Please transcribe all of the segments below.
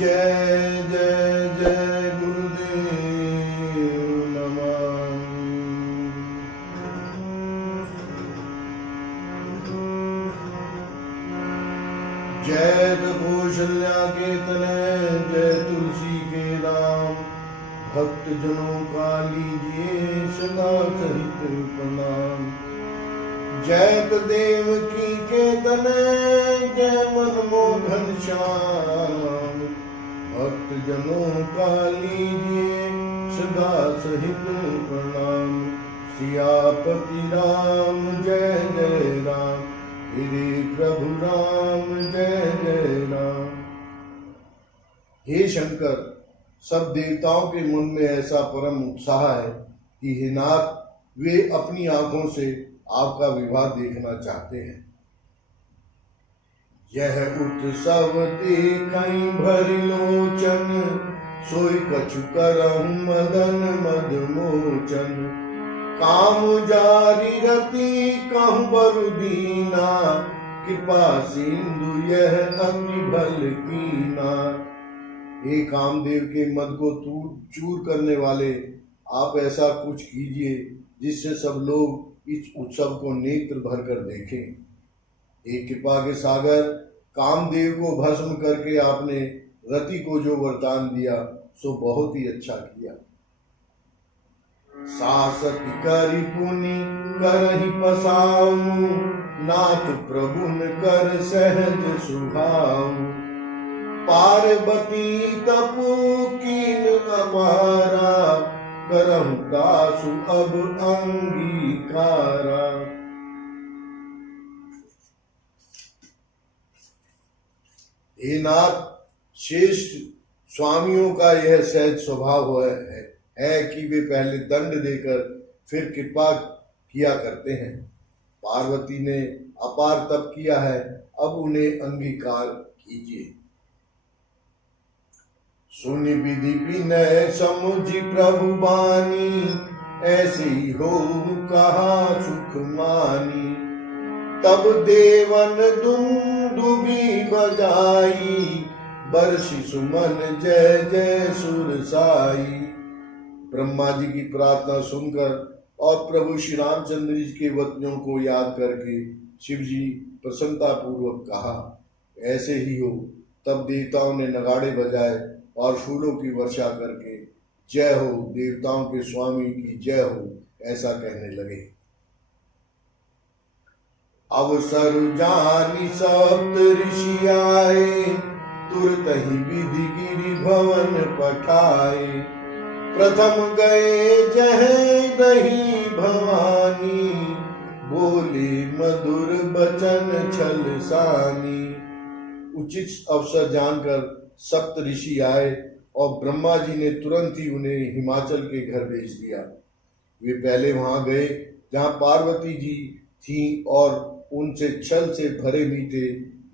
जय जय जय गुरुदेव नमामि। जय कौशल्या के तनय जय तुलसी के राम, भक्त जनों का लीजिए सदा सहित प्रणाम। जय देवकी के तनय जय मनमोहन श्याम, भक्त जनों का लीजिए सदा सहित प्रणाम। सियापति राम जय जय राम, श्री प्रभु राम जय जय राम। हे शंकर, सब देवताओं के मन में ऐसा परम उत्साह है कि हे नाथ, वे अपनी आंखों से आपका विवाह देखना चाहते हैं। यह उत्सव देखई भरि लोचन, सोई कछु करहु मदन मद मोचन। काम जारी रति कहूँ बरु दीना, कृपा सिंधु यह अति भल कीना। हे कामदेव के मद को चूर करने वाले, आप ऐसा कुछ कीजिए जिससे सब लोग इस उत्सव को नेत्र भर कर देखें। एक कृपा के सागर कामदेव को भस्म करके आपने रति को जो वरदान दिया सो बहुत ही अच्छा किया। सासत करि पुनि करहि पसाऊ, नाथ प्रभुन कर सहज सुभाऊ। पार्वती तपु कीन अपारा, करहु दासु अब अंगीकारा। हे नाथ, श्रेष्ठ स्वामियों का यह सहज स्वभाव है कि वे पहले दंड देकर फिर कृपा किया करते हैं। पार्वती ने अपार तप किया है, अब उन्हें अंगीकार कीजिए। सुनि विधि विनय समुझि प्रभु बानी, ऐसे ही हो कहा सुख मानी। तब देवन दुंदुभि बजाई, बरसि सुमन जय जय सुर साई। ब्रह्मा जी की प्रार्थना सुनकर और प्रभु श्री रामचंद्र जी के वचनों को याद करके शिव जी प्रसन्नता पूर्वक कहा, ऐसे ही हो। तब देवताओं ने नगाड़े बजाए और फूलों की वर्षा करके जय हो देवताओं के स्वामी की जय हो ऐसा कहने लगे। अवसर जानी सप्त ऋषि आए, तुरत ही विधि गिरि भवन पठाए। प्रथम गए जह दही भवानी, बोले मधुर बचन छल सानी। उचित अवसर जानकर सप्त ऋषि आए और ब्रह्मा जी ने तुरंत ही उन्हें हिमाचल के घर भेज दिया। वे पहले वहां गए जहां पार्वती जी थी और उनसे छल से भरे मीठे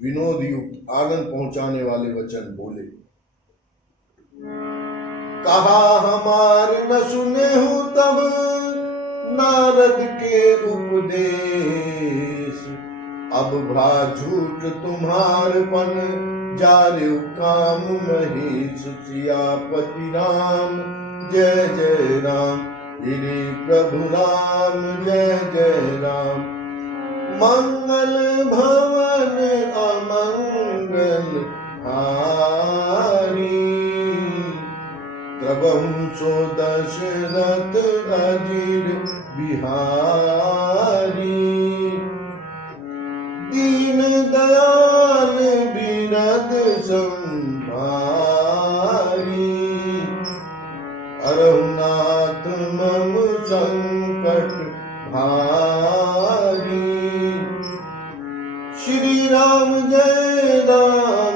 विनोद युक्त आनंद पहुंचाने वाले वचन बोले। कहा हमार न सुने हूं तब नारद के उपदेश, अब भा झूठ तुम्हारपन जारे काम महेश। सियापति राम जय जय राम, श्री प्रभु राम जय जय राम। मंगल भवन अमंगल हारी, प्रभु सो दशरथ अजीर बिहारी। दीन दयाल बिरद संभारी, अरुणाथ मम संकट भारी। श्री राम जय जय राम,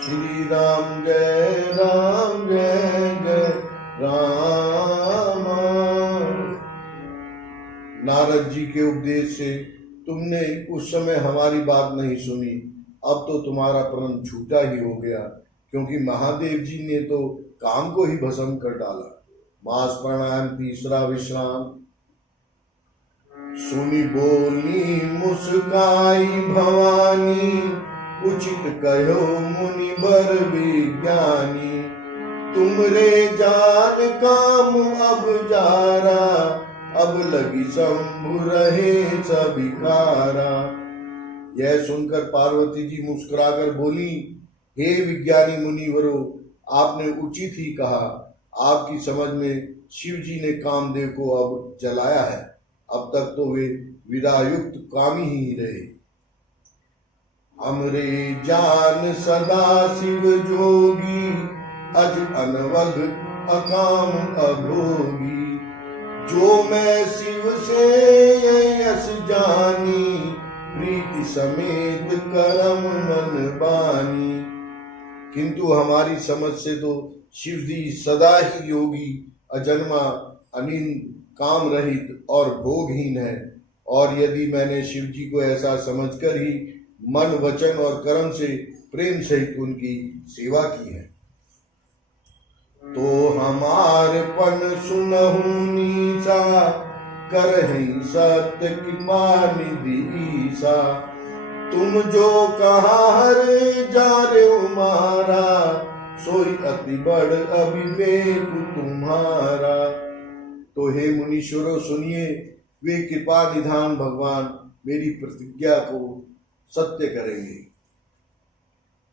श्री राम जय जय राम। नारद जी के उपदेश से तुमने उस समय हमारी बात नहीं सुनी, अब तो तुम्हारा प्रण झूठा ही हो गया, क्योंकि महादेव जी ने तो काम को ही भस्म कर डाला। मास प्राणायाम तीसरा विश्राम। सुनी बोली मुस्काई भवानी, उचित कहो मुनिवर विज्ञानी। तुमरे जान काम अब जारा, अब लगी शंभु रहे सभिकारा। यह सुनकर पार्वती जी मुस्कुराकर बोली, हे विज्ञानी मुनिवरों, आपने उचित ही कहा। आपकी समझ में शिव जी ने कामदेव को अब जलाया है। अब तक तो वे विदायुक्त कामी ही रहे। हमरे जान सदा शिव जोगी, अज अनवध अकाम अभोगी। जो मैं शिव से यस जानी, प्रीति समेत करम मन बानी। किंतु हमारी समझ से तो शिव जी सदा ही योगी, अजन्मा, अनिंद, काम रहित और भोगहीन है। और यदि मैंने शिव जी को ऐसा समझकर ही मन, वचन और कर्म से प्रेम सहित उनकी सेवा की है, तो हमारे पन सुनहु नीसा, करहि सत्य कृपा निधि ईसा। तुम जो कहा हर जारे उमारा, सोई अति बड़ अविवेक तुम्हारा। तो हे मुनीश्वरों सुनिए, वे कृपा निधान भगवान मेरी प्रतिज्ञा को सत्य करेंगे।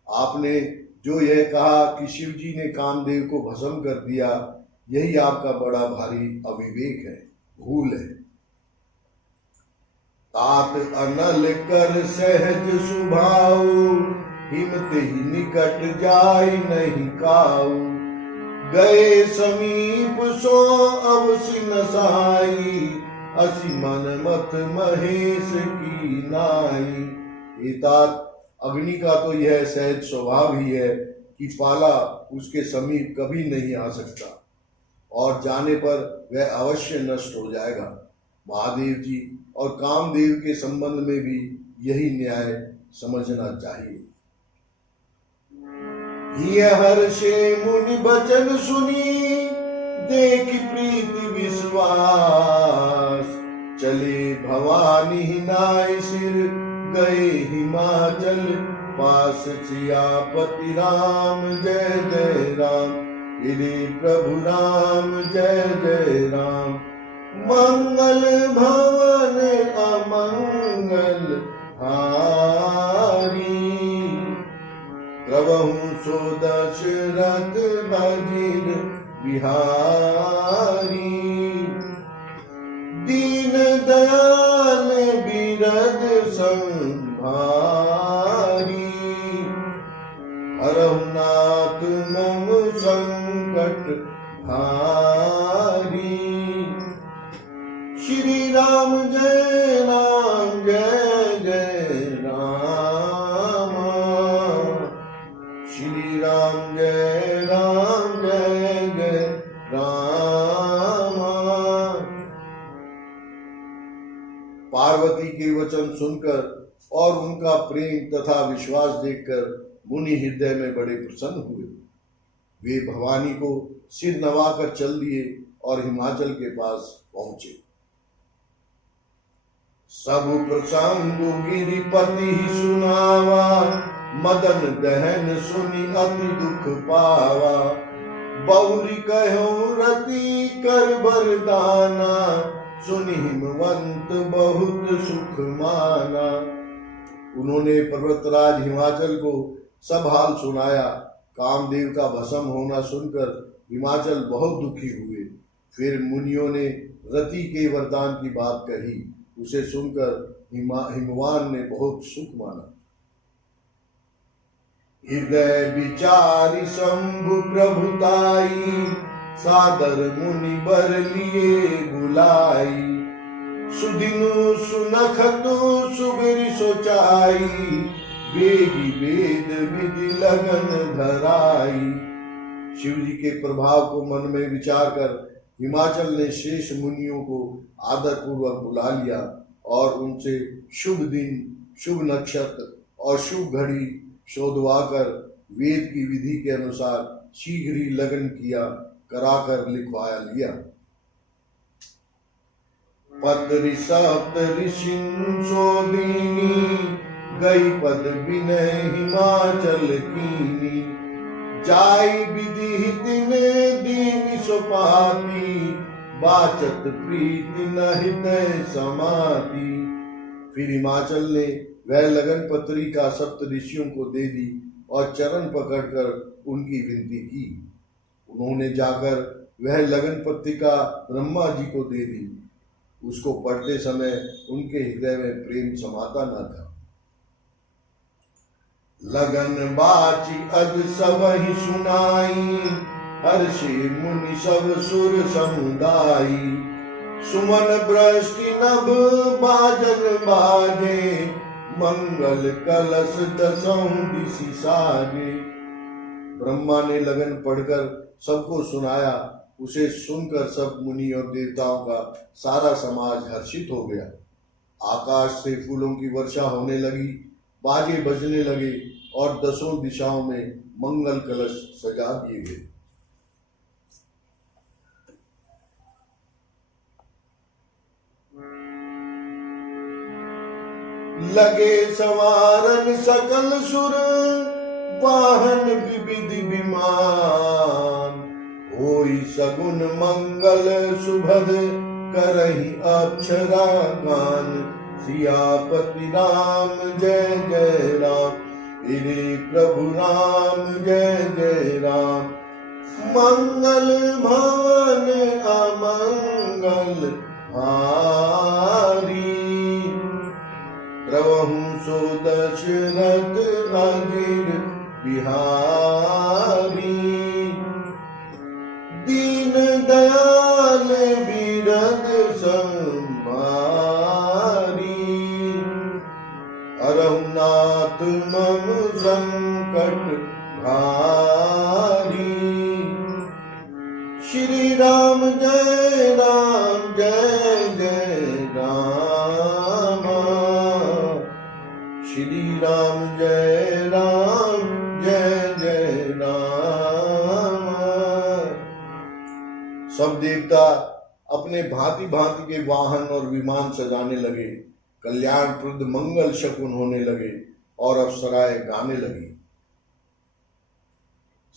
आपने जो यह कहा कि शिव जी ने कामदेव को भस्म कर दिया, यही आपका बड़ा भारी अविवेक है, भूल है। तात अनल कर सहज सुभाऊ, हिमत ही निकट जाय नहीं काऊ। गए समीप सो अवसि नसाई, असि मन मत महेश की नाई। ये तात, अग्नि का तो यह सहज स्वभाव ही है कि पाला उसके समीप कभी नहीं आ सकता, और जाने पर वह अवश्य नष्ट हो जाएगा। महादेव जी और कामदेव के संबंध में भी यही न्याय समझना चाहिए। ये हर्षे मुनि बचन सुनी, देख प्रीति विश्वास। चले भवानी नाय सिर, गए हिमाचल पास। सियापति राम जय जय राम, गिरि प्रभु राम जय जय राम। मंगल भवन अमंगल हारी, प्रभु सो दशरथ भजिल बिहारी। दीन दयाल बिरद संभारी, हरहु नाथ मम संकट भारी। श्री राम जय राम जय जय राम, श्री राम जय जय राम। पार्वती के वचन सुनकर और उनका प्रेम तथा विश्वास देखकर मुनि हृदय में बड़े प्रसन्न हुए। वे भवानी को सिर नवाकर चल दिए और हिमाचल के पास पहुंचे। सब प्रसंग गिरिपति सुनावा, मदन दहन सुनि अति दुख पावा। बहुरी कहो रति कर बरदाना, सुनि हिमवंत बहुत सुख माना। उन्होंने पर्वतराज हिमाचल को सब हाल सुनाया। कामदेव का भस्म होना सुनकर हिमाचल बहुत दुखी हुए। फिर मुनियों ने रति के वरदान की बात कही। उसे सुनकर हिमवान ने बहुत सुख माना। हृदय विचारी शंभु प्रभुताई, सादर मुनि बर लिए बुलाई। सुदिनु सुनखतु सुबिर सोचाई, वेगी वेद विधि लगन धराई। शिव जी के प्रभाव को मन में विचार कर हिमाचल ने शेष मुनियों को आदर पूर्वक बुला लिया और उनसे शुभ दिन, शुभ नक्षत्र और शुभ घड़ी शोधवाकर वेद की विधि के अनुसार शीघ्र ही लगन किया, कराकर लिखवाया लिया। पतरि सप्त ऋषिंसो दीनी, गई पद विनय हिमाचल कीनी। जाई विधि तिन दीन सुपाती, बाचत प्रीति न हृदय समाती। फिर हिमाचल ने वह लगन पत्री का सप्त ऋषियों को दे दी और चरण पकड़कर उनकी विनती की। उन्होंने जाकर वह लगन पत्रिका ब्रह्मा जी को दे दी। उसको पढ़ते समय उनके हृदय में प्रेम समाता न था। लगन बाची अज सब ही सुनाई, हर्षि मुनि सब सुर समुदाई। सुमन बृष्टि नभ बाजन बाजे, मंगल कलश दसों दिशि साजे। ब्रह्मा ने लगन पढ़कर सबको सुनाया। उसे सुनकर सब मुनि और देवताओं का सारा समाज हर्षित हो गया। आकाश से फूलों की वर्षा होने लगी, बाजे बजने लगे और दसों दिशाओं में मंगल कलश सजा दिए गए। लगे सवारन सकल सुर, वाहन विविध विमान। होई सगुन मंगल सुभद, करहि अक्षरा गान। सियापति राम जय जय राम, इरे प्रभु राम जय जय राम। मंगल भवन अमंगल हारी, प्रभु सो दशरथ राजीर बिहारी। दीन दयाल बिरद संभारी, अरहुनाथ मम संकट भारी। श्री राम जय जय राम, श्री राम जय जय राम। सब देवता अपने भांति भांति के वाहन और विमान सजाने लगे। कल्याणप्रद मंगल शकुन होने लगे और अप्सराएं गाने लगी।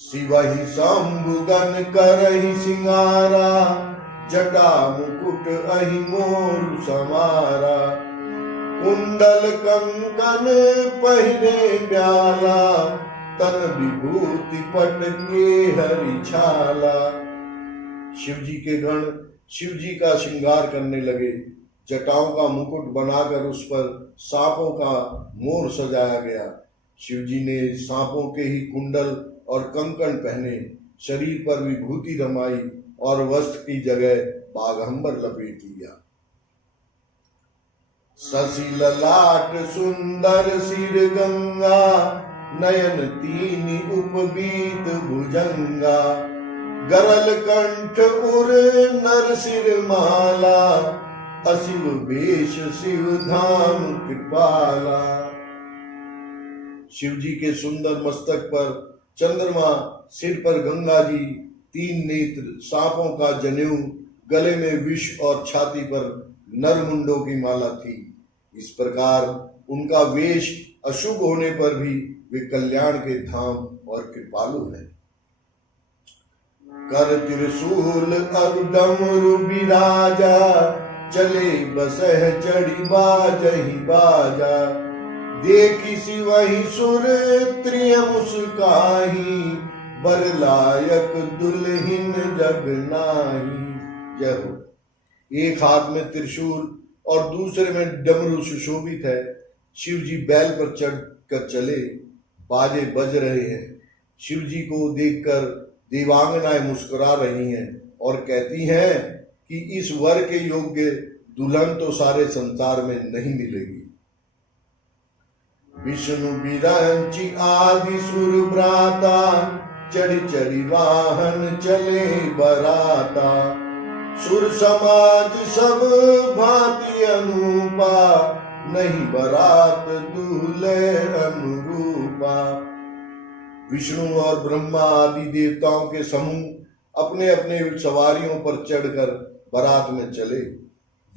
शिवहि शंभुगन करहि सिंगारा, जटा मुकुट अहि मोर समारा। कुंडल कंकन पहिरे ब्याला, तन विभूति पट के हरि छाला। शिवजी के गण शिवजी का श्रृंगार करने लगे। जटाओं का मुकुट बनाकर उस पर सांपों का मोर सजाया गया। शिवजी ने सांपों के ही कुंडल और कंकण पहने, शरीर पर विभूति रमाई और वस्त्र की जगह बाघंबर लपेट लिया। शशि ललाट सुंदर सिर गंगा, नयन तीन उपबीत भुजंगा। गरल कंठ उर नर सिर माला, अशिव वेश शिव धाम कृपाला। शिवजी के सुंदर मस्तक पर चंद्रमा, सिर पर गंगा जी, तीन नेत्र, सांपों का जनेऊ, गले में विष और छाती पर नरमुंडों की माला थी। इस प्रकार उनका वेश अशुभ होने पर भी वे कल्याण के धाम और कृपालु हैं। कर त्रिशूल अरु डमरू बिराजा, चले बसह चढ़ी बाजहि बाजा। देखी सिवहि सुर त्रिय मुस्काही, बर लायक दुल्हिन जग नाही। जय हो। एक हाथ में त्रिशूल और दूसरे में डमरू सुशोभित है। शिव जी बैल पर चढ़ कर चले, बाजे बज रहे हैं। शिव जी को देखकर देवांगनाएं मुस्कुरा रही हैं और कहती हैं कि इस वर के योग्य दुल्हन तो सारे संसार में नहीं मिलेगी। विष्णु बिरंची आदि सुर भ्राता, चढ़ी चढ़ी वाहन चले बराता। सुर समाज सब भांति अनुपा, नहीं बरात दूल्हे अनुरूपा। विष्णु और ब्रह्मा आदि देवताओं के समूह अपने अपने सवारियों पर चढ़कर बारात में चले।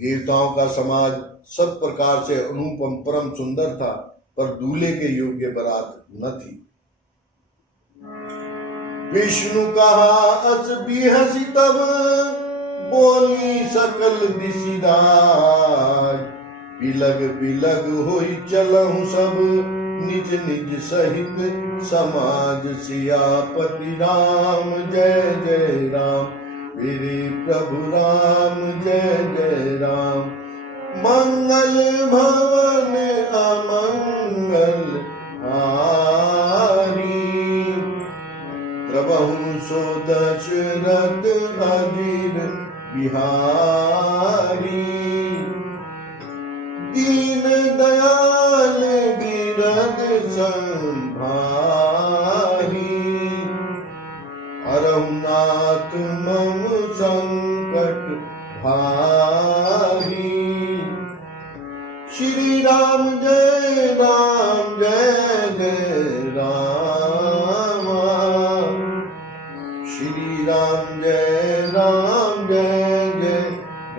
देवताओं का समाज सब प्रकार से अनुपम परम सुंदर था, पर दूल्हे के योग्य बारात न थी। विष्णु कहा अस भी हसी तब, बोली सकल दिशिदाय। बिलग बिलग होई चलहु सब, निज निज सहित समाज। सियापति राम जय जय राम, मेरे प्रभु राम जय जय राम। मंगल भवन अमंगल हारी, प्रभु सो दशरथ अजीर बिहारी। दीन दयाल गिरद संभारी, हरहुनाथ मम संकट भारी। श्री राम जय जय राम, श्री राम जय जय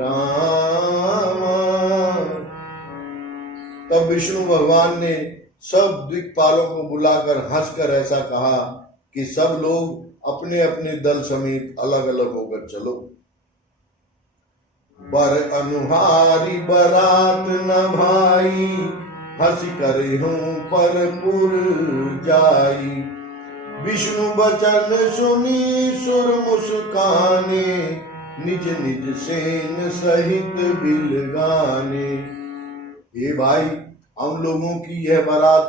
राम। तब विष्णु भगवान ने सब दिक्पालों को बुलाकर हंसकर ऐसा कहा कि सब लोग अपने अपने दल समेत अलग अलग होकर चलो। बर अनुहारी बरात न भाई, हंसी करे हूँ पर पुर जाई। विष्णु वचन सुनी सुर मुस्काने, निज निज सेन सहित बिल गाने। ये भाई, हम लोगों की यह बारात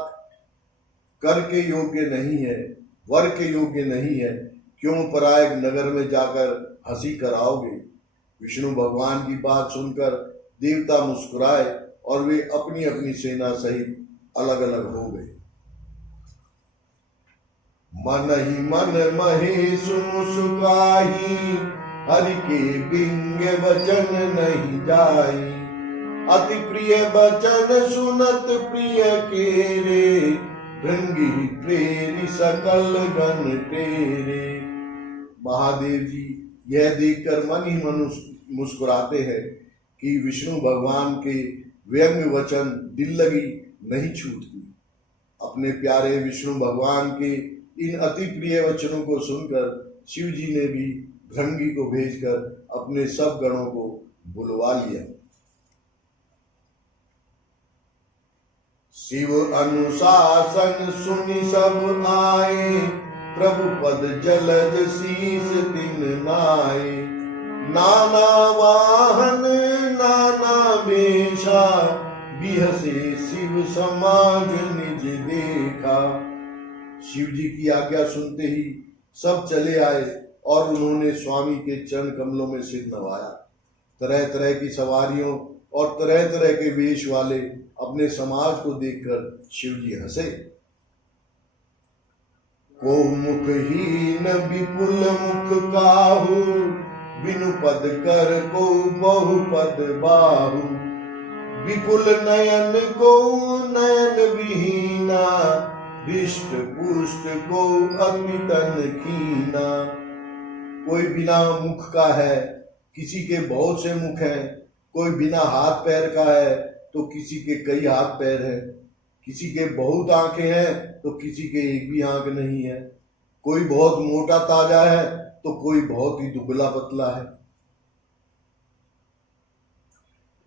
कर के योग्य नहीं है, वर के योग्य नहीं है, क्यों पराये नगर में जाकर हंसी कराओगे। विष्णु भगवान की बात सुनकर देवता मुस्कुराए और वे अपनी अपनी सेना सहित अलग अलग हो गए। मन ही मन महेश मुस्काही, हरि के बिंग वचन नहीं जाई। अति प्रिय वचन सुनत प्रिय केरे, भृंगी प्रेरी सकल गण तेरे। महादेव जी यह देखकर मन ही मन मुस्कुराते हैं कि विष्णु भगवान के व्यंग्य वचन दिल लगी नहीं छूटती। अपने प्यारे विष्णु भगवान के इन अति प्रिय वचनों को सुनकर शिव जी ने भी भृंगी को भेजकर अपने सब गणों को बुलवा लिया। शिव अनुशासन सुनि सब आए, प्रभु पद जलद शीस दिन नाए। नाना वाहन नाना वेशा, बिहसे शिव समाज निज देखा। शिव जी की आज्ञा सुनते ही सब चले आए और उन्होंने स्वामी के चरण कमलों में सिर नवाया। तरह तरह की सवारियों और तरह तरह के वेश वाले अपने समाज को देखकर शिव जी हंसे। को मुखहीन विपुल मुख काहू, बिनु पद कर को बहु पद बाहु। विपुल नयन को नयन विहीना, हृष्ट पुष्ट को अति तन कीना। कोई बिना मुख का है, किसी के बहुत से मुख हैं। कोई बिना हाथ पैर का है तो किसी के कई हाथ पैर हैं। किसी के बहुत आंखें हैं तो किसी के एक भी आंख नहीं है। कोई बहुत मोटा ताजा है तो कोई बहुत ही दुबला पतला है।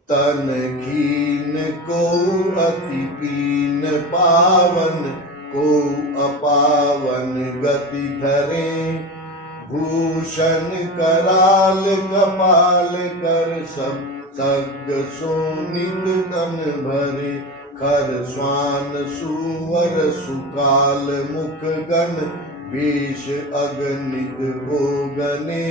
तन खीन को अति पीन पावन, को अपावन गति धरे। भूषण कराल कपाल कर, सब सग सोनित तन भरे। खर स्वान सुवर सुकाल मुख गण, वेश अगणित भोगने।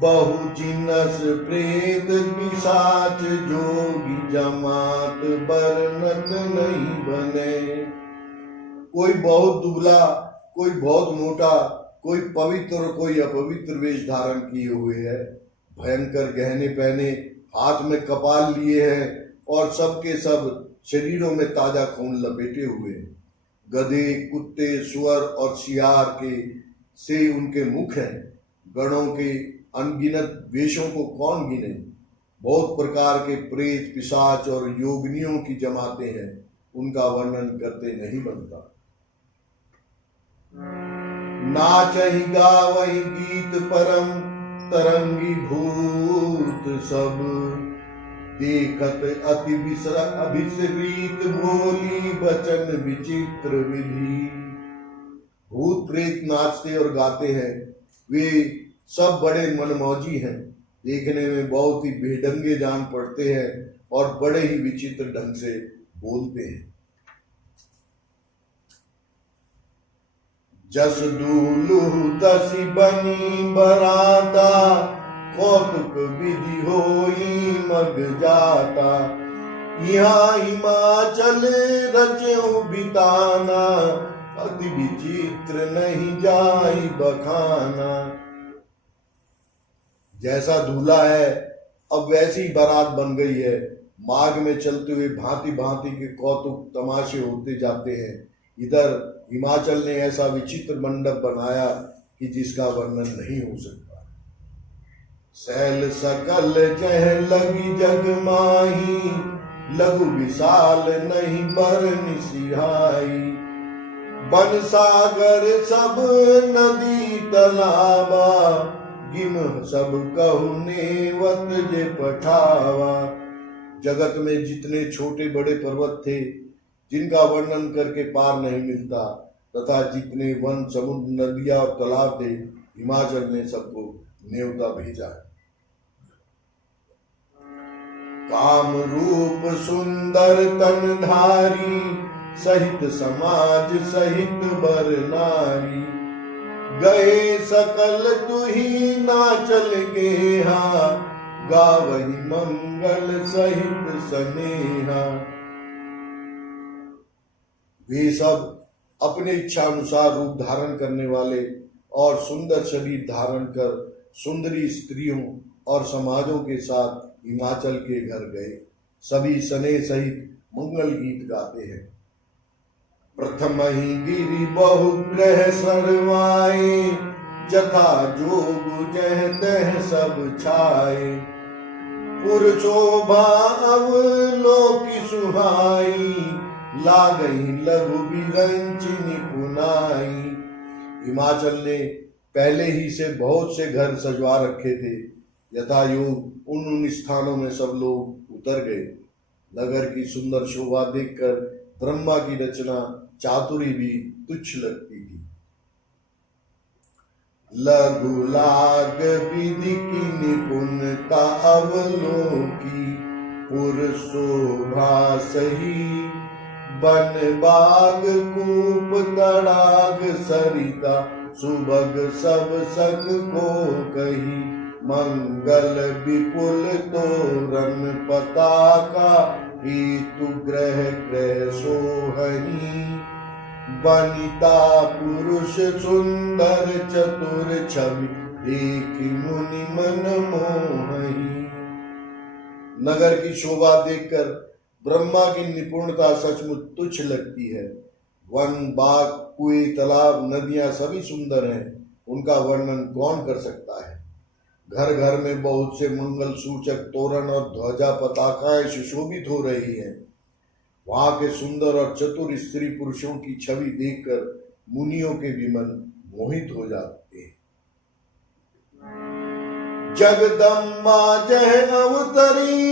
बहु जिनस प्रेत पिशाच, जोगी जमात बरनत नहीं बने। कोई बहुत दुबला, कोई बहुत मोटा, कोई पवित्र और कोई अपवित्र वेश धारण किए हुए है। भयंकर गहने पहने, हाथ में कपाल लिए हैं और सबके सब शरीरों में ताजा खून लपेटे हुए। गधे, कुत्ते, सुअर और सियार के से उनके मुख हैं। गणों के अनगिनत वेशों को कौन गिने। बहुत प्रकार के प्रेत, पिशाच और योगिनियों की जमाते हैं, उनका वर्णन करते नहीं बनता। नाचहि गावहि गीत परम, तरंगी भूत सब, देखत अति अभिसरित भोली बचन विचित्र विधि। भूत प्रेत नाचते और गाते हैं, वे सब बड़े मनमौजी हैं, देखने में बहुत ही बेढंगे जान पड़ते हैं और बड़े ही विचित्र ढंग से बोलते हैं। जस दूलु तसी बनी बराता, कौतुक विधि होई मग जाता। यहाँ हिमाचल रचयु बिताना, अति विचित्र नहीं जाई बखाना। जैसा दूल्हा है अब वैसी बारात बन गई है। मार्ग में चलते हुए भांति भांति के कौतुक तमाशे होते जाते हैं। इधर हिमाचल ने ऐसा विचित्र मंडप बनाया कि जिसका वर्णन नहीं हो सकता। सैल सकल जह लगी जग माही, लघु विशाल नहीं बरनि सिहाई। बन सागर सब नदी तलावा, गिम सब कहु नेवत जे पठावा। जगत में जितने छोटे बड़े पर्वत थे, जिनका वर्णन करके पार नहीं मिलता, तथा जितने वन, समुद्र, नदियां और तालाब थे, हिमाचल ने सबको न्योता भेजा। काम रूप सुंदर तनधारी, सहित समाज सहित बर नारी। गए सकल तुही नाचल गेहा, गावहि मंगल सहित स्नेहा। वे सब अपने इच्छा अनुसार रूप धारण करने वाले और सुंदर शरीर धारण कर सुंदरी स्त्रियों और समाजों के साथ हिमाचल के घर गए। सभी स्नेह सहित मंगल गीत गाते हैं। प्रथम ही गिरि बहु ग्रह सरवाए, जथा जोग जह तह सब छाए। पुर शोभा अवलोकि सुहाई, लागहि लघु बिरंच निपुनाई। हिमाचल ने पहले ही से बहुत से घर सजवा रखे थे। यथा योग उन स्थानों में सब लोग उतर गए। नगर की सुंदर शोभा देखकर ब्रह्मा की रचना चातुरी भी तुच्छ लगती थी। लघु लाग विधि की निपुणता अवलोकी, पुर शोभा सही बन बाग कूप तड़ाग सरिता। सुभग सब सग को कही, मंगल विपुल तोरण पताका। हेतु ग्रह ग्रह सोहनी, बनिता पुरुष सुंदर चतुर छवि। देखि मुनि मन मोहनी। नगर की शोभा देखकर ब्रह्मा की निपुणता सचमुच तुच्छ लगती है। वन, बाग, कुएं, तालाब, नदियां सभी सुंदर हैं, उनका वर्णन कौन कर सकता है। घर घर में बहुत से मंगल सूचक तोरण और ध्वजा पताकाएं सुशोभित हो रही हैं। वहां के सुंदर और चतुर स्त्री पुरुषों की छवि देखकर मुनियों के भी मन मोहित हो जाते हैं। जगदम्बा जह अवतरी,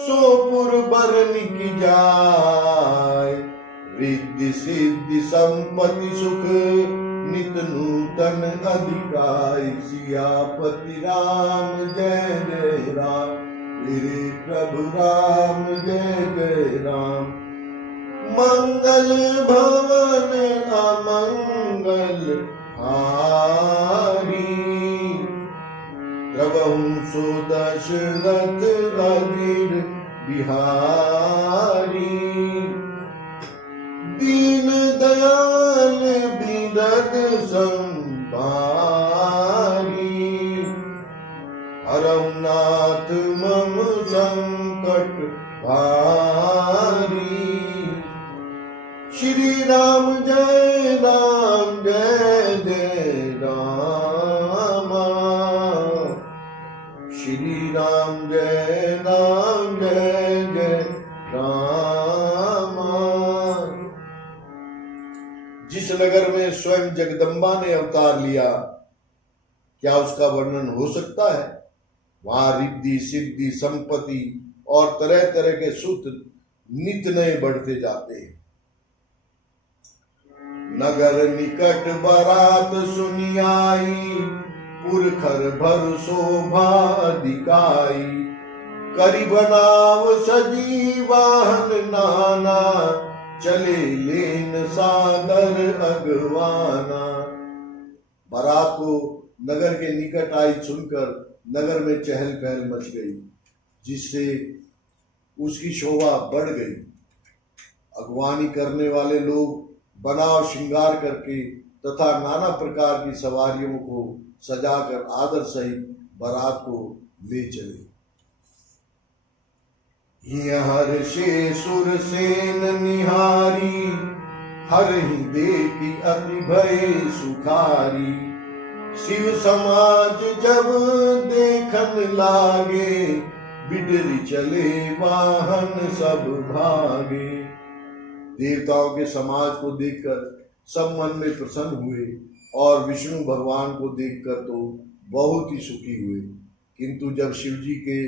सोपुर बरनि की जाय। रिद्धि सिद्धि संपत्ति सुख, नित नूतन अधिकाय। सियापति राम जय जय राम, मेरे प्रभु राम जय जय राम। मंगल भवन अमंगल हारी, प्रभु सो दशरथ अजीर बिहारी। दीन दयाल बिरद संभारी, हरहु नाथ मम संकट भारी। श्री राम जय राम जय जय राम, श्री राम जय राम जय जय राम। जिस नगर में स्वयं जगदम्बा ने अवतार लिया, क्या उसका वर्णन हो सकता है? वहां रिद्धि सिद्धि संपत्ति और तरह तरह के सुख नित नए बढ़ते जाते हैं। नगर निकट बारात सुनी आई, पुरखर भर शोभा दिखाई। करी बनाव सजी वाहन नाना, चले लेन सादर अगवाना। बारात को नगर के निकट आई सुनकर नगर में चहल पहल मच गई, जिससे उसकी शोभा बढ़ गई। अगवानी करने वाले लोग बनाव श्रृंगार करके तथा नाना प्रकार की सवारियों को सजाकर आदर सहित बारात को ले चले। हर्षे सुरसेन निहारी, हर ही देखी अति भय सुखारी। शिव समाज जब देखन लागे, बिडरी चले वाहन सब भागे। देवताओं के समाज को देखकर सब मन में प्रसन्न हुए और विष्णु भगवान को देखकर तो बहुत ही सुखी हुए, किंतु जब शिव जी के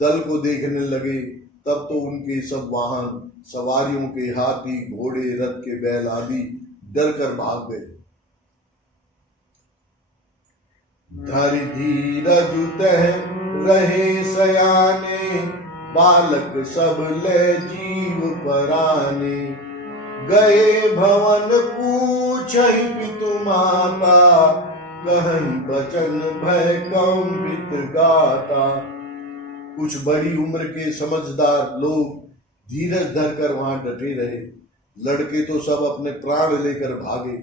दल को देखने लगे तब तो उनके सब वाहन सवारियों के हाथी घोड़े रथ के बैल आदि डर कर भाग गए। धरि धीरज तह रहे सयाने, बालक सब ले जीव पराने। गए भवन पूछहि पितु माता, कहहि बचन भय कंपित गाता। कुछ बड़ी उम्र के समझदार लोग धीरज धरकर वहां डटे रहे। लड़के तो सब अपने प्राण लेकर भागे।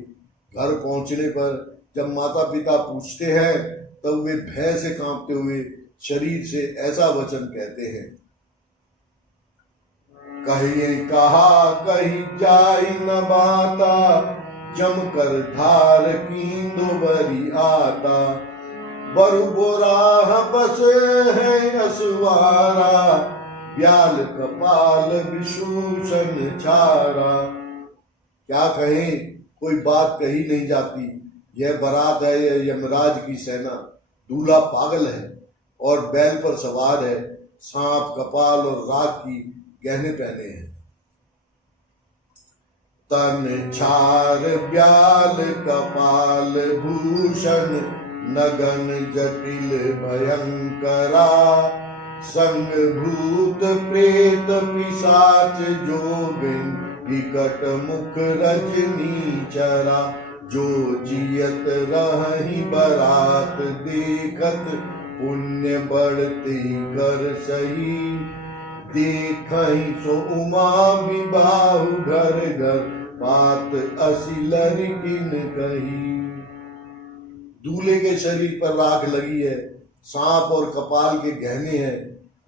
घर पहुंचने पर जब माता पिता पूछते हैं तब वे भय से कांपते हुए शरीर से ऐसा वचन कहते हैं। कहिए कहा कही जाई न बाता, जम कर धार कींदो बरी आता। बरु बोराह बस है असवारा, ब्याल कपाल विभूषण छारा। क्या कहें, कोई बात कही नहीं जाती। यह बारात है, यह यमराज की सेना। दूल्हा पागल है और बैल पर सवार है, सांप कपाल और राख की गहने पहने हैं। तन छार ब्याल कपाल भूषण, नगन जटिल भयंकरा। संग भूत प्रेत पिशाच जोगिन, विकट मुख रजनी चरा। जो जियत रही बारात देखत, पुण्य बढ़ते कर सही। देखहि सो उमा विबाहु घर घर, बात असी लड़किन कही। दूल्हे के शरीर पर राख लगी है, सांप और कपाल के गहने हैं।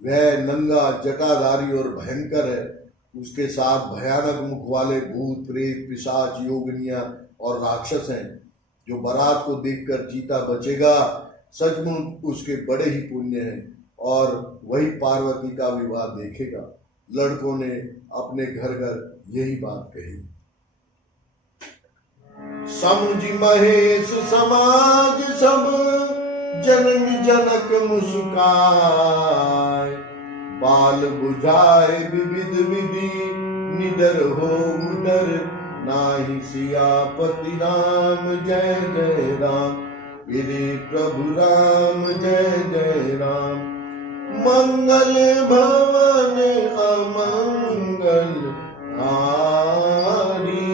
वह नंगा जटाधारी और भयंकर है। उसके साथ भयानक मुख वाले भूत प्रेत पिशाच योगिनियां और राक्षस हैं। जो बारात को देखकर जीता बचेगा, सचमुच उसके बड़े ही पुण्य हैं और वही पार्वती का विवाह देखेगा। लड़कों ने अपने घर घर यही बात कही। समुझ महेश समाज सब, जनक जनक मुस्काय। बाल बुझाए विविध विधि, निडर हो उडर नाही। सियापति राम जय जय राम, मेरे प्रभु राम जय जय राम। मंगल भवन अमंगल हारी,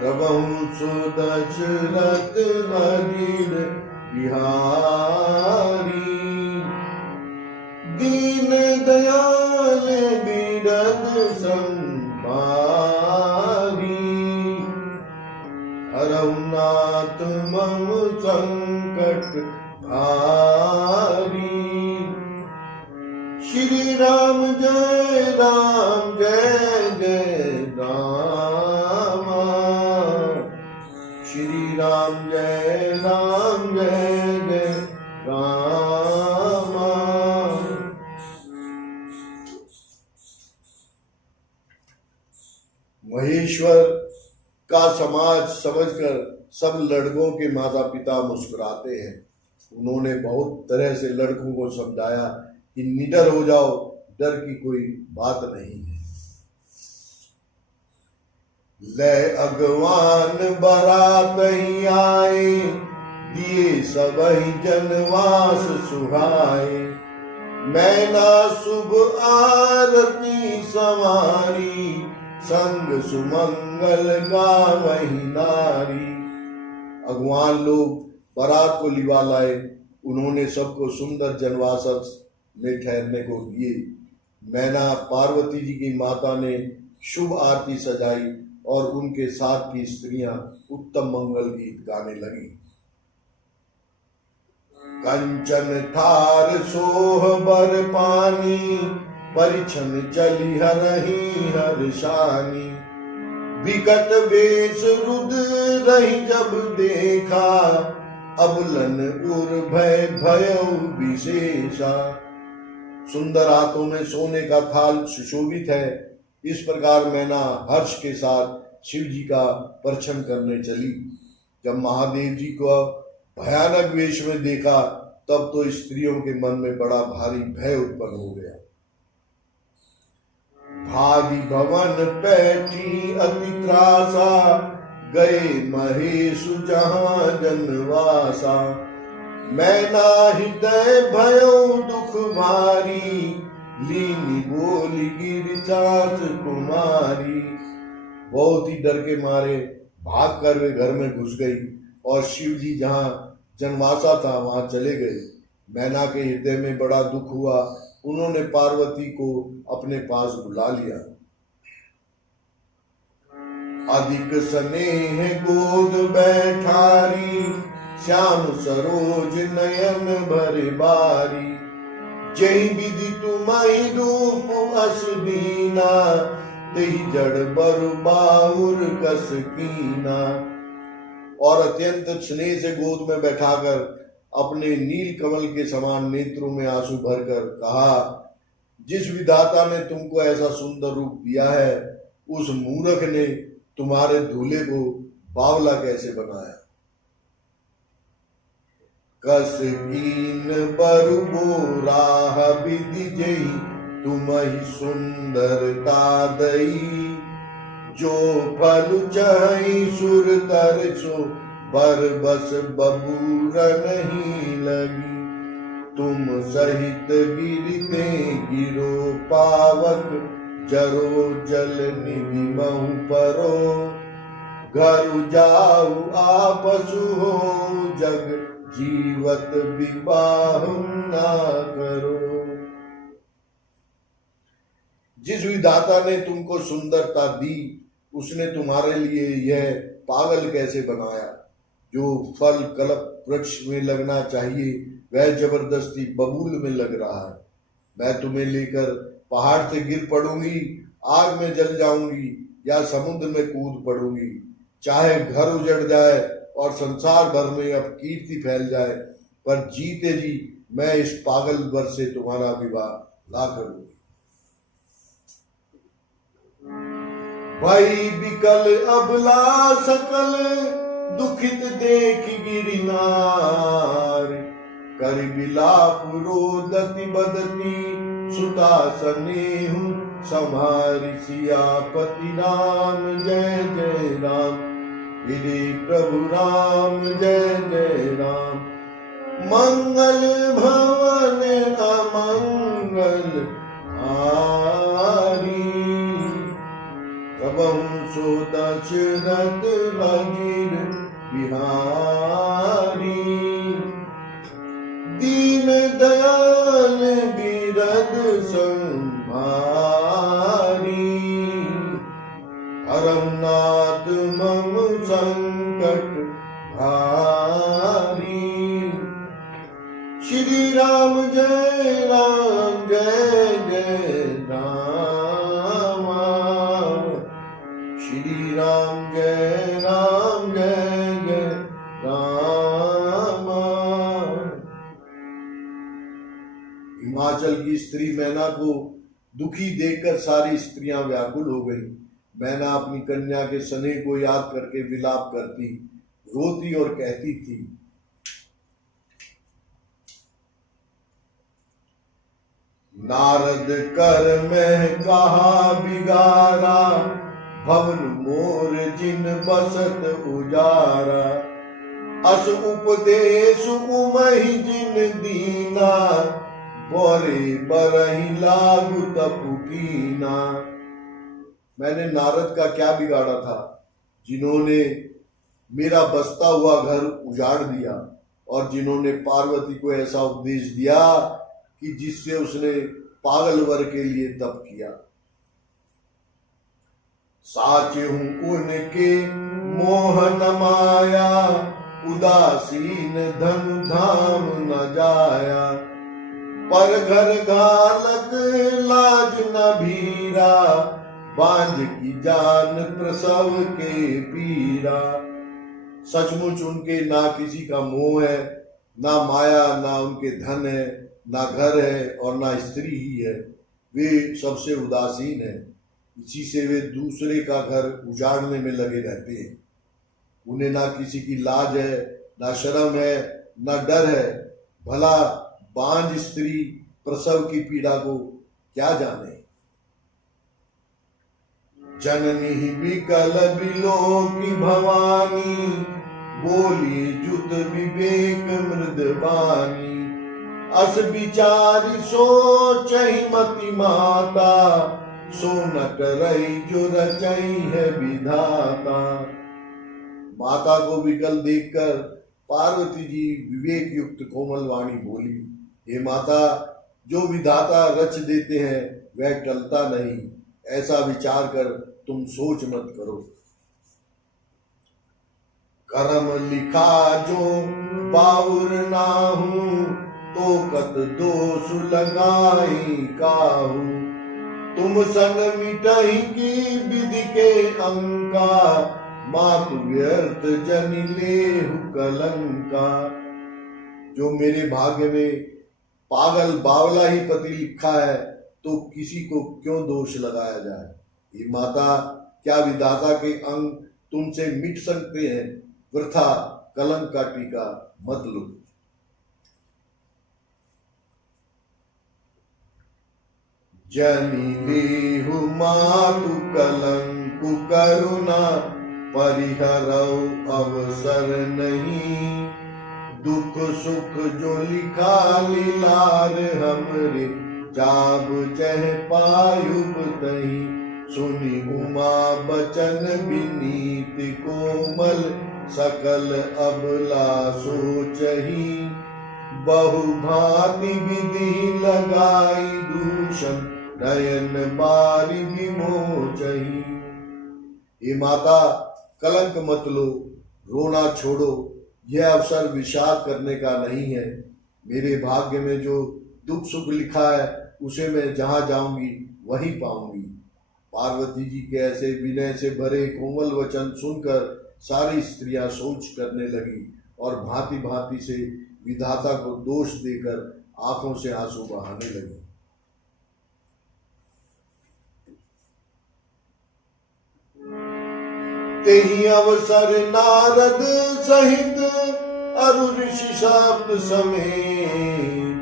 प्रभु सुदशरथ अजीर बिहारी। दीन दयाल बिरद संभारी, हरहु नाथ मम संकट भारी। श्री राम जय जय राम। श्री राम जय जय राम। महेश्वर का समाज समझकर सब लड़कों के माता पिता मुस्कुराते हैं। उन्होंने बहुत तरह से लड़कों को समझाया कि निडर हो जाओ, डर की कोई बात नहीं है। ले अगवान बारात ही आए, दिए सबहि जनवास सुहाए। मैना शुभ आरती संवारी, संग सुमंगल गावहि नारी। अगवान लोग बारात को लिवा लाए। उन्होंने सबको सुंदर जनवास में ठहरने को दिए। मैना पार्वती जी की माता ने शुभ आरती सजाई और उनके साथ की स्त्रियां उत्तम मंगल गीत गाने लगी। कंचन थार सोह बर पानी, परिछन चली हरही हर्षानी। विकट वेश रुद्र रही जब देखा, अबलन उर भय भयउ विशेषा। सुंदर हाथों में सोने का थाल सुशोभित है। इस प्रकार मैना हर्ष के साथ शिव जी का परछन करने चली। जब महादेव जी को भयानक वेश में देखा तब तो स्त्रियों के मन में बड़ा भारी भय उत्पन्न हो गया। भागी भवन पैठी अति त्रासा, गए महेश जहां जनवासा। मैना हृदय भयो दुख भारी, लीनी बोली गिरिजात कुमारी। बहुत ही डर के मारे भाग कर वे घर में घुस गई और शिव जी जहां जनवासा था वहां चले गए। मैना के हृदय में बड़ा दुख हुआ। उन्होंने पार्वती को अपने पास बुला लिया। अधिक स्नेह गोद बैठारी, श्याम सरोज नयन भरे बारी। जय विधि तुम्हारी रूप अस दीना, तेहि जड़ बरु बाहुर कस कीना। और अत्यंत स्नेह से गोद में बैठाकर अपने नील कमल के समान नेत्रों में आंसू भरकर कहा, जिस विधाता ने तुमको ऐसा सुंदर रूप दिया है, उस मूर्ख ने तुम्हारे दूल्हे को बावला कैसे बनाया। कस कीन बरु बोराह विधि जई, तुम्हि सुंदरता दई। जो फल चाहि सुर तर सो, बर बस बबूर नहीं लगी। तुम सहित गिरते गिरो पावक, जरो जल निधि महु परो। घर जाऊ आपसु हो, जग जीवत विवाह ना करो। जिस विधाता ने तुमको सुंदरता दी, उसने तुम्हारे लिए यह पागल कैसे बनाया। जो फल कल्प वृक्ष में लगना चाहिए वह जबरदस्ती बबूल में लग रहा है। मैं तुम्हें लेकर पहाड़ से गिर पड़ूंगी, आग में जल जाऊंगी या समुद्र में कूद पड़ूंगी। चाहे घर उजड़ जाए और संसार भर में अब कीर्ति फैल जाए, पर जीते जी मैं इस पागल वर से तुम्हारा विवाह ना करूंगी। भाई बिकल अबला सकल, दुखित देख गिरिनार। कर बिलाप रोदति बदती, सुता स्नेहु संहारि। सियापति राम जय जय राम, गिरि प्रभु राम जय जय राम। मंगल भवन अमंगल हारी, कबहु सो दशरथ अजिर बिहारी। दीन दयाल बिरद संभारी, हरनाथ मम संकट भारी। श्री राम जय जय राम, श्री राम जय जय राम। हिमाचल की स्त्री मैना को दुखी देखकर सारी स्त्रियां व्याकुल हो गई। मैना अपनी कन्या के स्नेह को याद करके विलाप करती, रोती और कहती थी, नारद कर मैं कहा बिगारा, भवन मोर जिन बसत उजारा। अस उपदेश उमहि जिन दीना, बोरे बरहि लागु तपु कीना। मैंने नारद का क्या बिगाड़ा था, जिन्होंने मेरा बसता हुआ घर उजाड़ दिया और जिन्होंने पार्वती को ऐसा उपदेश दिया कि जिससे उसने पागल वर के लिए तप किया। साच हूं उनके मोह न माया, उदासीन धनु धाम न जाया। पर घर घालक लाज न भीरा, बांझ की जान प्रसव के पीरा। सचमुच उनके ना किसी का मोह है, ना माया, ना उनके धन है, ना घर है और ना स्त्री ही है। वे सबसे उदासीन है, इसी से वे दूसरे का घर उजाड़ने में लगे रहते हैं। उन्हें ना किसी की लाज है, ना शर्म है, ना डर है। भला बांझ स्त्री प्रसव की पीड़ा को क्या जाने। जननी विकल बिलो की भवानी, बोली जुत विवेक मृदवानी। अस विचारी सोचहि मति माता, सो न करई जो रचई है विधाता। माता को विकल देखकर पार्वती जी विवेक युक्त कोमल वाणी बोली, हे माता, जो विधाता रच देते हैं वह टलता नहीं, ऐसा विचार कर तुम सोच मत करो। करम लिखा जो बाउर नाहू, तो कत दोष लगाई काहू। तुम सन मिटही की विधि के अंका, मातु व्यर्थ जनि लेहु कलंका। जो मेरे भाग्य में पागल बावला ही पति लिखा है, तो किसी को क्यों दोष लगाया जाए। ये माता, क्या विधाता के अंग तुमसे मिट सकते हैं। वृथा कलंक का टीका मत लो। जनि लेहु मातु कलंकु करुणा, परिहरौ अवसर नहीं। दुख सुख जो लिखा लीलार हमरे, जाब जह पायुब तही। सुनी उमा बचन विनीत कोमल, सकल अबला सोचही। बहु भांति विधि लगाई दूषण, नयन बारी विमोचही। ये माता, कलंक मत लो, रोना छोड़ो। यह अवसर विषाद करने का नहीं है। मेरे भाग्य में जो दुख सुख लिखा है, उसे मैं जहां जाऊंगी वहीं पाऊंगी। पार्वती जी के ऐसे विनय से भरे कोमल वचन सुनकर सारी स्त्रियां सोच करने लगी और भांति भांति से विधाता को दोष देकर आंखों से आंसू बहाने लगी। तेहि अवसर नारद सहित अरु ऋषि शब्द समेत,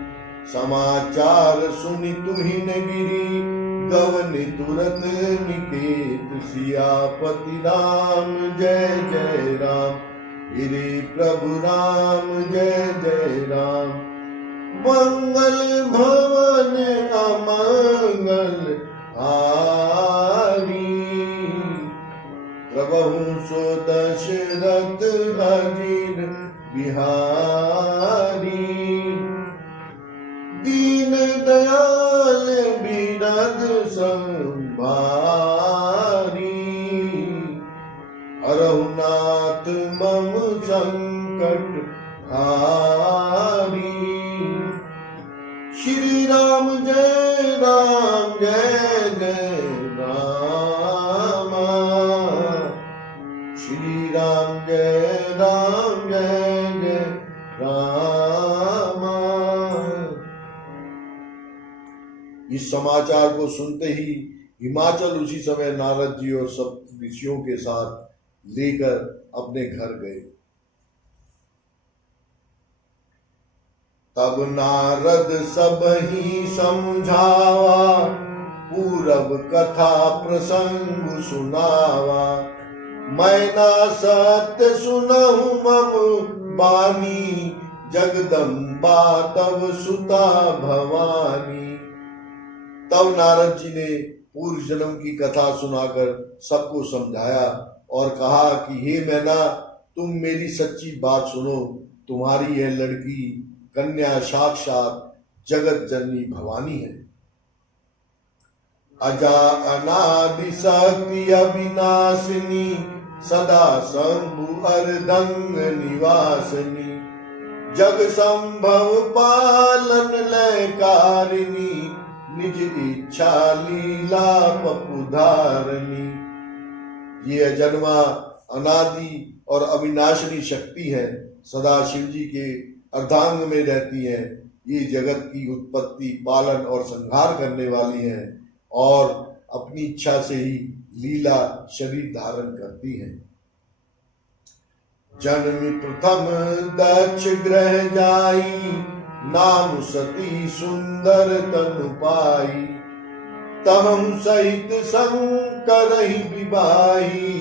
समाचार सुनि तुहिन गिरी, गवनि तुरत निकेत। सियापति राम जय जय राम, गिरि प्रभु राम जय जय राम। मंगल भवन अमंगल हारी, प्रभु सो दशरथ अजीर बिहारी। दीन दयाल बिरद संभारी, हरहुनाथ मम संकट हारी। श्री राम जय राम जय जय राम, श्री राम जय जय राम। इस समाचार को सुनते ही हिमाचल उसी समय नारद जी और सब ऋषियों के साथ लेकर अपने घर गए। तब नारद सब ही समझावा, पूरब कथा प्रसंग सुनावा। मैं ना सत्य सुनहु मम बानी, जगदम्बा तब सुता भवानी। तब नारद जी ने पूर्व जन्म की कथा सुनाकर सबको समझाया और कहा कि हे मैना, तुम मेरी सच्ची बात सुनो। तुम्हारी यह लड़की कन्या साक्षात जगत जननी भवानी है। अजा अनादि शक्ति अविनाशिनी, सदा शंभु अर्धंग निवासिनी। जग संभव पालन लयकारिणी, निज इच्छा लीला पपुधारणी। ये अजन्मा अनादि और अविनाशिनी शक्ति है, सदा शिव जी के अर्धांग में रहती है। ये जगत की उत्पत्ति, पालन और संहार करने वाली है और अपनी इच्छा से ही लीला शरीर धारण करती है। जन्म प्रथम दक्ष ग्रह जाई, नाम सती सुंदर तनु पाई। तहम सहित शंकर ही विवाही,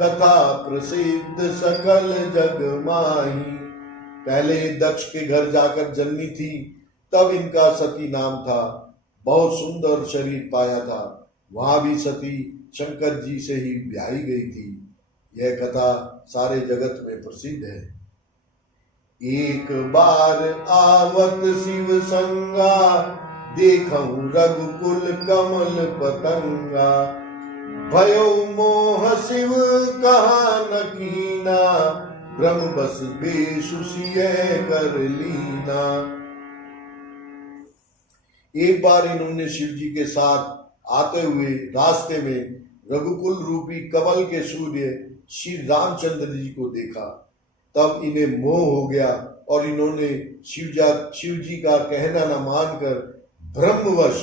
कथा प्रसिद्ध सकल जग माही। पहले दक्ष के घर जाकर जन्मी थी, तब इनका सती नाम था। बहुत सुंदर शरीर पाया था। वहां भी सती शंकर जी से ही ब्याही गई थी। यह कथा सारे जगत में प्रसिद्ध है। एक बार आवत शिव संगा, देखऊं रघुकुल कमल पतंगा। भयो मोह शिव कहा न कीना, ब्रह्म बस बेशु सिय कर लीना। एक बार इन्होंने शिव जी के साथ आते हुए रास्ते में रघुकुल रूपी कमल के सूर्य श्री रामचंद्र जी को देखा। तब इन्हें मोह हो गया और इन्होंने शिव जी का कहना न मानकर ब्रह्मवश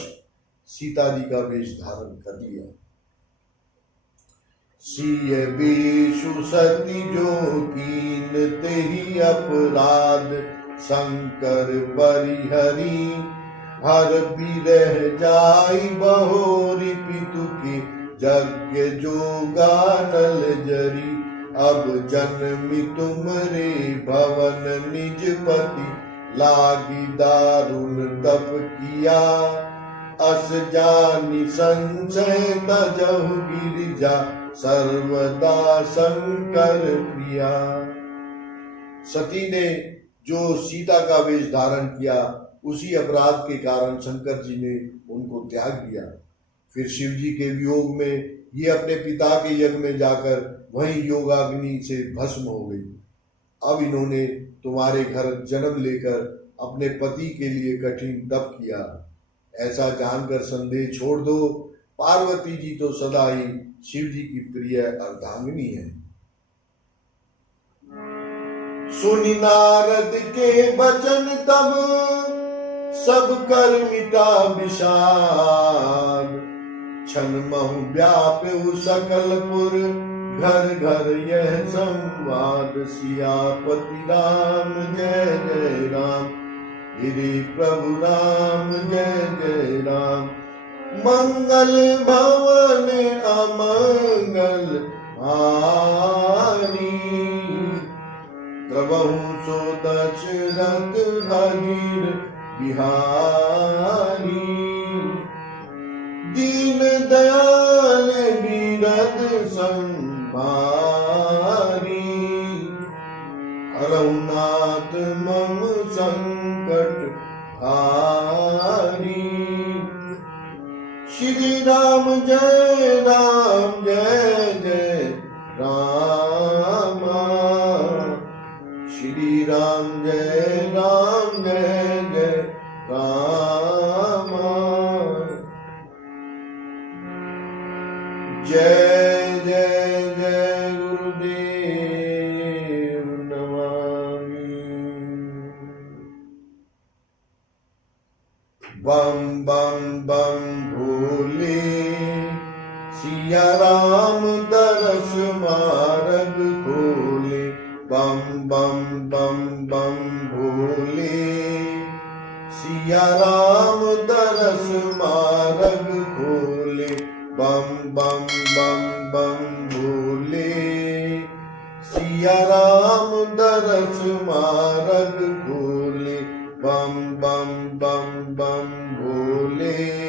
सीता जी का वेश धारण कर लिया। सिय बेशु सती जो कीन, तेहि अपराध शंकर परिहरी। हर बिरह जाई बहोरी, पितु की यज्ञ जोगानल जरी। अब जन्मी तुमरे भवन निज पति, लागी दारुण तप किया। अस जानी संशय तजहु गिरिजा, सर्वदा शंकर प्रिया। सती ने जो सीता का वेश धारण किया, उसी अपराध के कारण शंकर जी ने उनको त्याग दिया। फिर शिव जी के वियोग में ये अपने पिता के यज्ञ में जाकर वहीं योगाग्नि से भस्म हो गई। अब इन्होंने तुम्हारे घर जन्म लेकर अपने पति के लिए कठिन तप किया। ऐसा जानकर संदेह छोड़ दो, पार्वती जी तो सदा ही शिव जी की प्रिय अर्धांगिनी है। सुनि नारद के वचन तब, सब कर मिटा विषाद। क्षण महु व्याप्यु सकलपुर, घर घर यह संवाद। सियापति राम जय जय राम, गिरि प्रभु राम जय जय राम। मंगल भवन अमंगल हारी, द्रवहु सो दशरथ हरीर बिहारी। दीन दयाल बीरद संभारी, हरहु नाथ मम संकट हारी। श्री राम जय राम जय जय राम। श्री राम जय राम जय जय राम। जय जय जय गुरुदेव नमामि। बम बम बम भोले, सिया राम दरस मार्ग खोले, बम बम बम बम भोले। सिया राम दरस मार्ग खोले, बम बम बम बम भोले। सिया राम दरस मार्ग खोले, बम बम बम बम भोले।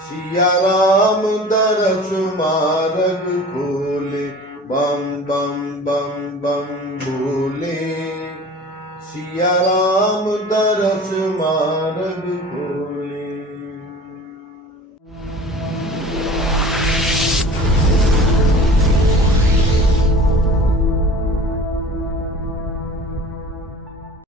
सिया राम दरस मार्ग खोले, बम बम बम बम भोले। सिया राम दरस मार्ग